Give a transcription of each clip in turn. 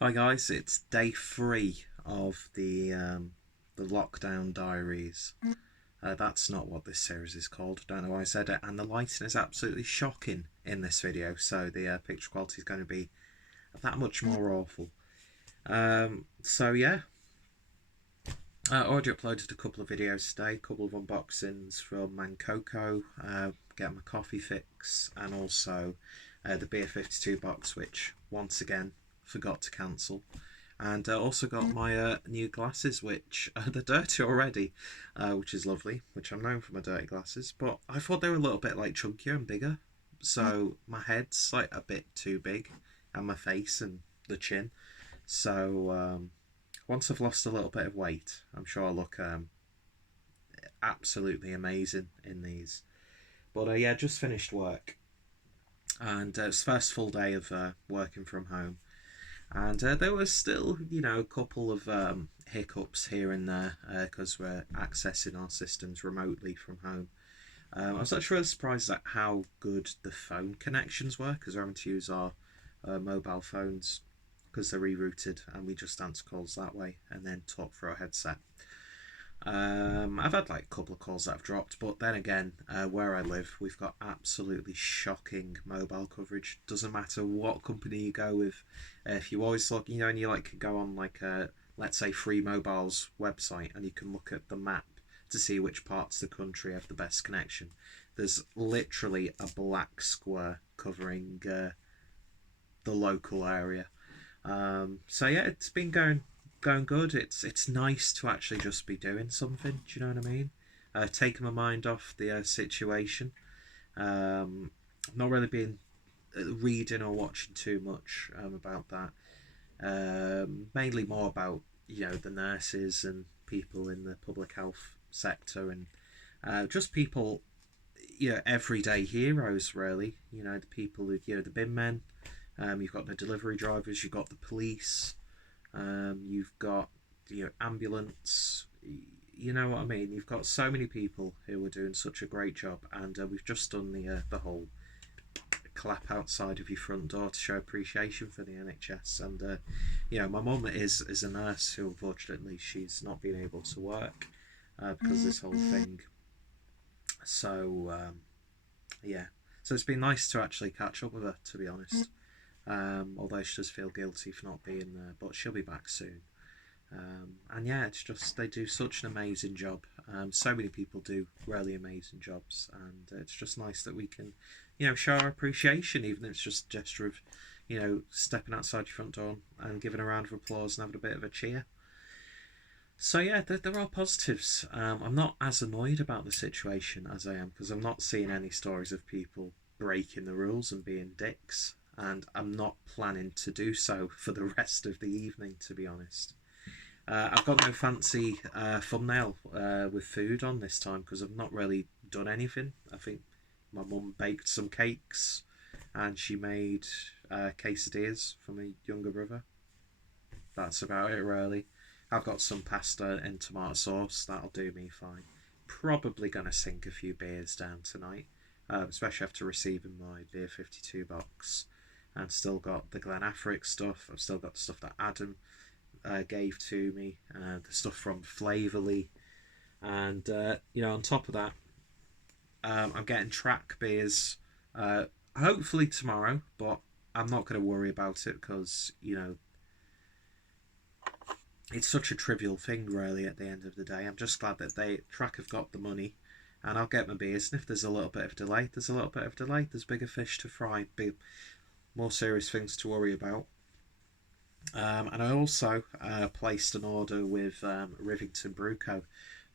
Hi guys, it's day 3 of the lockdown diaries. That's not what this series is called. Don't know why I said it. And the lighting is absolutely shocking in this video, so the picture quality is going to be that much more awful. So yeah, I already uploaded a couple of videos today, a couple of unboxings from Mancoco, getting my coffee fix, and also the Beer 52 box, which once again forgot to cancel. And also got my new glasses, which they're dirty already, which is lovely, which I'm known for my dirty glasses. But I thought they were a little bit like chunkier and bigger, so my head's like a bit too big, and my face and the chin. So once I've lost a little bit of weight, I'm sure I'll look absolutely amazing in these. But yeah, just finished work, and it's first full day of working from home. And there was still, a couple of hiccups here and there because we're accessing our systems remotely from home. I was actually really surprised at how good the phone connections were because we're having to use our mobile phones because they're rerouted and we just answer calls that way and then talk through our headset. I've had like a couple of calls that have dropped, but then again, where I live, we've got absolutely shocking mobile coverage. Doesn't matter what company you go with. If you always look, and you like go on like a, let's say, Free Mobile's website, and you can look at the map to see which parts of the country have the best connection. There's literally a black square covering the local area. So yeah, it's been going good. It's nice to actually just be doing something. Do you know what I mean? Taking my mind off the situation. Um, not really been reading or watching too much about that. Mainly more about the nurses and people in the public health sector and just people, everyday heroes really. The people who the bin men. You've got the delivery drivers. You've got the police. You've got ambulance. You know what I mean. You've got so many people who are doing such a great job, and we've just done the whole clap outside of your front door to show appreciation for the NHS. And my mum is a nurse who unfortunately she's not been able to work because of this whole thing. So yeah, so it's been nice to actually catch up with her, to be honest. Although she does feel guilty for not being there, but she'll be back soon. And yeah, it's just they do such an amazing job. So many people do really amazing jobs, and it's just nice that we can, show our appreciation, even if it's just a gesture of, stepping outside your front door and giving a round of applause and having a bit of a cheer. So yeah, there are positives. I'm not as annoyed about the situation as I am because I'm not seeing any stories of people breaking the rules and being dicks, and I'm not planning to do so for the rest of the evening, to be honest. I've got no fancy thumbnail with food on this time because I've not really done anything. I think my mum baked some cakes and she made quesadillas for my younger brother. That's about it, really. I've got some pasta and tomato sauce. That'll do me fine. Probably going to sink a few beers down tonight, especially after receiving my Beer 52 box. And still got the Glen Affric stuff. I've still got the stuff that Adam gave to me, the stuff from Flavorly, and on top of that, I'm getting track beers. Hopefully tomorrow, but I'm not going to worry about it because it's such a trivial thing, really. At the end of the day, I'm just glad that they track have got the money, and I'll get my beers. And if there's a little bit of delay, there's a little bit of delay. There's bigger fish to fry, big, more serious things to worry about. And I also placed an order with Rivington Brewco,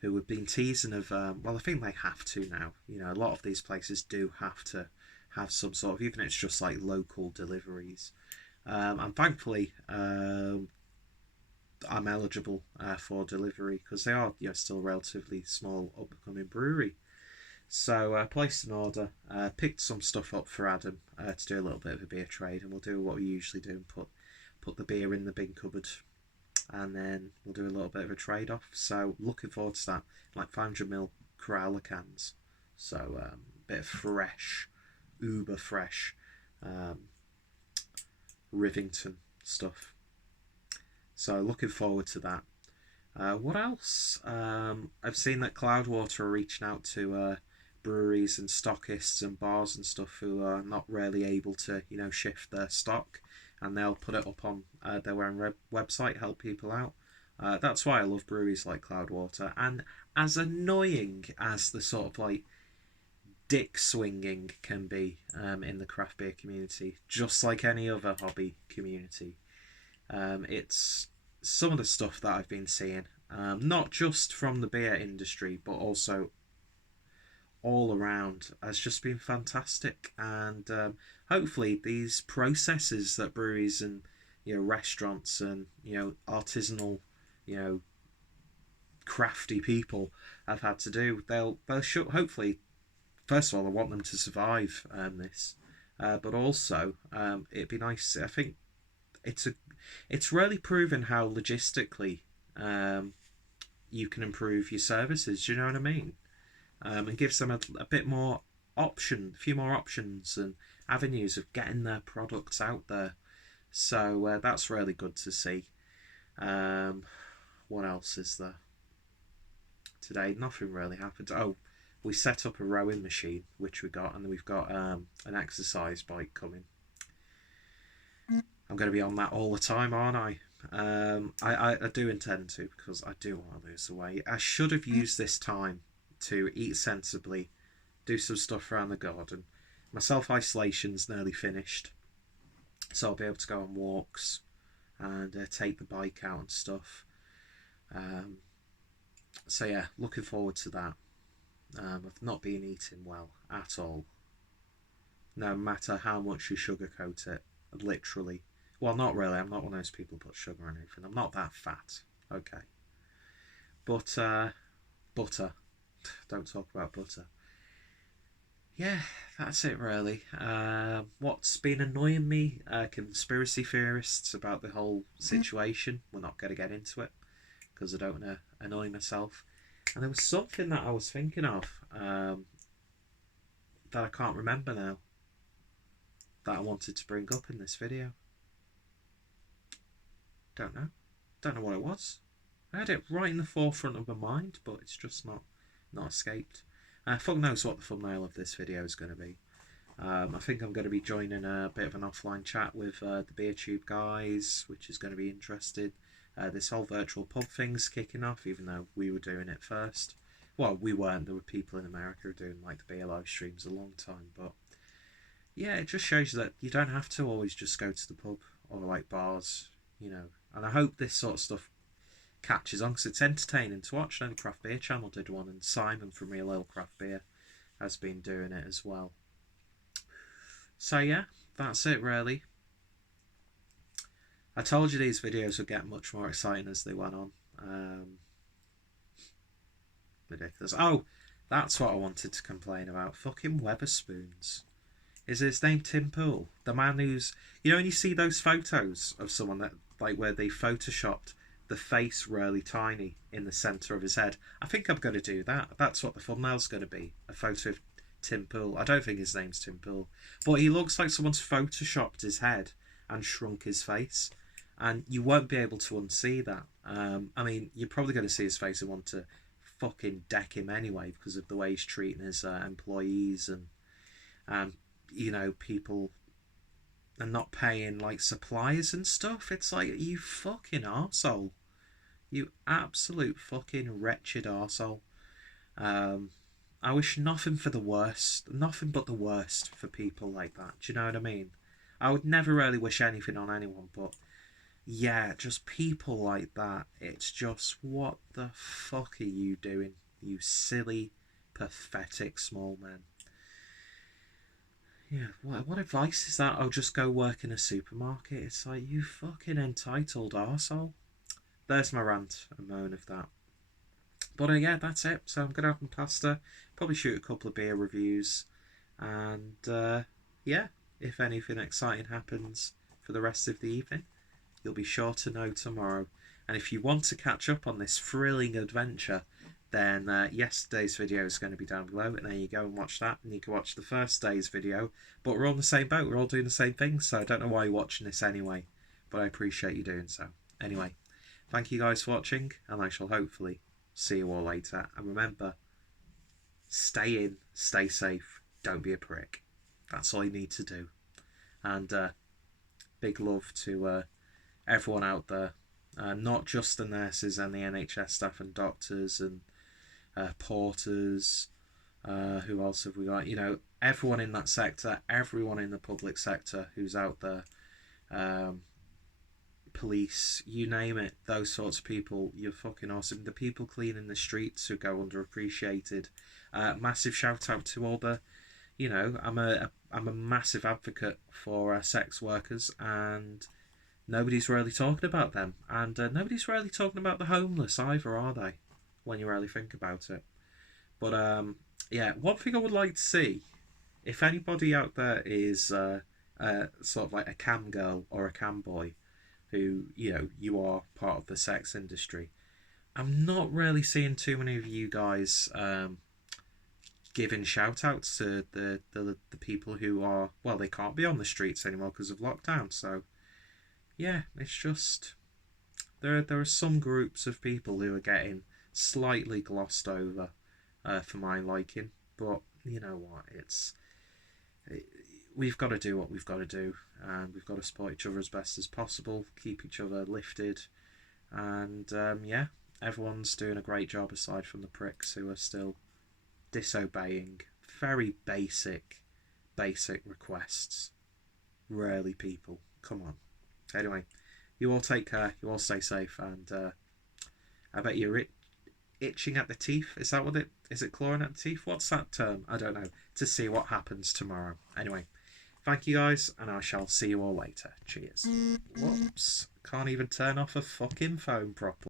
who have been teasing of, well, I think they have to now. A lot of these places do have to have some sort of, even if it's just like local deliveries. And thankfully, I'm eligible for delivery because they are still a relatively small up and coming brewery. So I placed an order, picked some stuff up for Adam to do a little bit of a beer trade, and we'll do what we usually do and put the beer in the bin cupboard, and then we'll do a little bit of a trade off. So looking forward to that, like 500 ml Coralla cans. So a bit of fresh, uber fresh Rivington stuff. So looking forward to that. What else? I've seen that Cloudwater are reaching out to breweries and stockists and bars and stuff who are not really able to, shift their stock, and they'll put it up on their own website, help people out. That's why I love breweries like Cloudwater. And as annoying as the sort of like dick swinging can be in the craft beer community, just like any other hobby community, it's some of the stuff that I've been seeing, not just from the beer industry, but also all around, has just been fantastic. And hopefully, these processes that breweries and restaurants and artisanal, you know crafty people have had to do, they'll hopefully, first of all, I want them to survive this, but also it'd be nice. I think it's really proven how logistically you can improve your services. Do you know what I mean? And gives them a bit more option, a few more options and avenues of getting their products out there. So that's really good to see. What else is there today? Nothing really happened. Oh, we set up a rowing machine, which we got, and then we've got an exercise bike coming. I'm going to be on that all the time, aren't I? I do intend to, because I do want to lose the weight. I should have used this time to eat sensibly, do some stuff around the garden. My self-isolation's nearly finished, so I'll be able to go on walks and take the bike out and stuff. So yeah, looking forward to that. I've not been eating well at all, no matter how much you sugarcoat it, literally. Well, not really. I'm not one of those people who put sugar on anything. I'm not that fat. Okay. But butter. Don't talk about butter. Yeah, that's it really. What's been annoying me? Conspiracy theorists about the whole situation. We're not going to get into it because I don't want to annoy myself. And there was something that I was thinking of that I can't remember now, that I wanted to bring up in this video. Don't know what it was. I had it right in the forefront of my mind, but it's just not escaped. Fuck knows what the thumbnail of this video is going to be. I think I'm going to be joining a bit of an offline chat with the BeerTube guys, which is going to be interesting. This whole virtual pub thing's kicking off, even though we were doing it first. Well, we weren't. There were people in America doing like the beer live streams a long time, but yeah, it just shows that you don't have to always just go to the pub or like bars, And I hope this sort of stuff catches on because it's entertaining to watch. I know the Craft Beer Channel did one, and Simon from Real Ale Craft Beer has been doing it as well. So yeah, that's it really. I told you these videos would get much more exciting as they went on. Ridiculous. Oh, that's what I wanted to complain about. Fucking Wetherspoons. Is his name Tim Pool? The man who's... when you see those photos of someone that, like, where they photoshopped the face really tiny in the centre of his head. I think I'm going to do that. That's what the thumbnail's going to be. A photo of Tim Pool. I don't think his name's Tim Pool. But he looks like someone's photoshopped his head and shrunk his face. And you won't be able to unsee that. I mean, you're probably going to see his face and want to fucking deck him anyway because of the way he's treating his employees and people and not paying like suppliers and stuff. It's like, you fucking arsehole. You absolute fucking wretched arsehole. I wish nothing but the worst for people like that. Do you know what I mean? I would never really wish anything on anyone, but yeah, just people like that. It's just, what the fuck are you doing? You silly, pathetic small man. Yeah, what advice is that? Oh, just go work in a supermarket. It's like, you fucking entitled arsehole. There's my rant and moan of that. But yeah, that's it. So I'm going to have some pasta, probably shoot a couple of beer reviews, and yeah, if anything exciting happens for the rest of the evening, you'll be sure to know tomorrow. And if you want to catch up on this thrilling adventure, then yesterday's video is going to be down below, and then you go and watch that, and you can watch the first day's video. But we're on the same boat, we're all doing the same thing, so I don't know why you're watching this anyway, but I appreciate you doing so. Anyway, thank you guys for watching, and I shall hopefully see you all later. And remember, stay in, stay safe, don't be a prick. That's all you need to do. And big love to everyone out there, not just the nurses and the NHS staff and doctors and porters. Who else have we got? You know, everyone in that sector, everyone in the public sector who's out there. Police, you name it, those sorts of people, you're fucking awesome. The people cleaning the streets who go underappreciated. Massive shout out to all the, you know, I'm a massive advocate for sex workers, and nobody's really talking about them, and nobody's really talking about the homeless either, are they? When you really think about it. But yeah, one thing I would like to see, if anybody out there is sort of like a cam girl or a cam boy, who, you know, you are part of the sex industry, I'm not really seeing too many of you guys giving shout outs to the people who are, well, they can't be on the streets anymore because of lockdown. So yeah, it's just there are some groups of people who are getting slightly glossed over for my liking. But you know what, we've got to do what we've got to do, and we've got to support each other as best as possible, keep each other lifted, and yeah, everyone's doing a great job aside from the pricks who are still disobeying very basic requests. Really, people, come on. Anyway, you all take care, you all stay safe, and I bet you're itching at the teeth. Is that what it is? It clawing at the teeth? What's that term? I don't know. To see what happens tomorrow. Anyway, thank you guys, and I shall see you all later. Cheers. Whoops. Can't even turn off a fucking phone properly.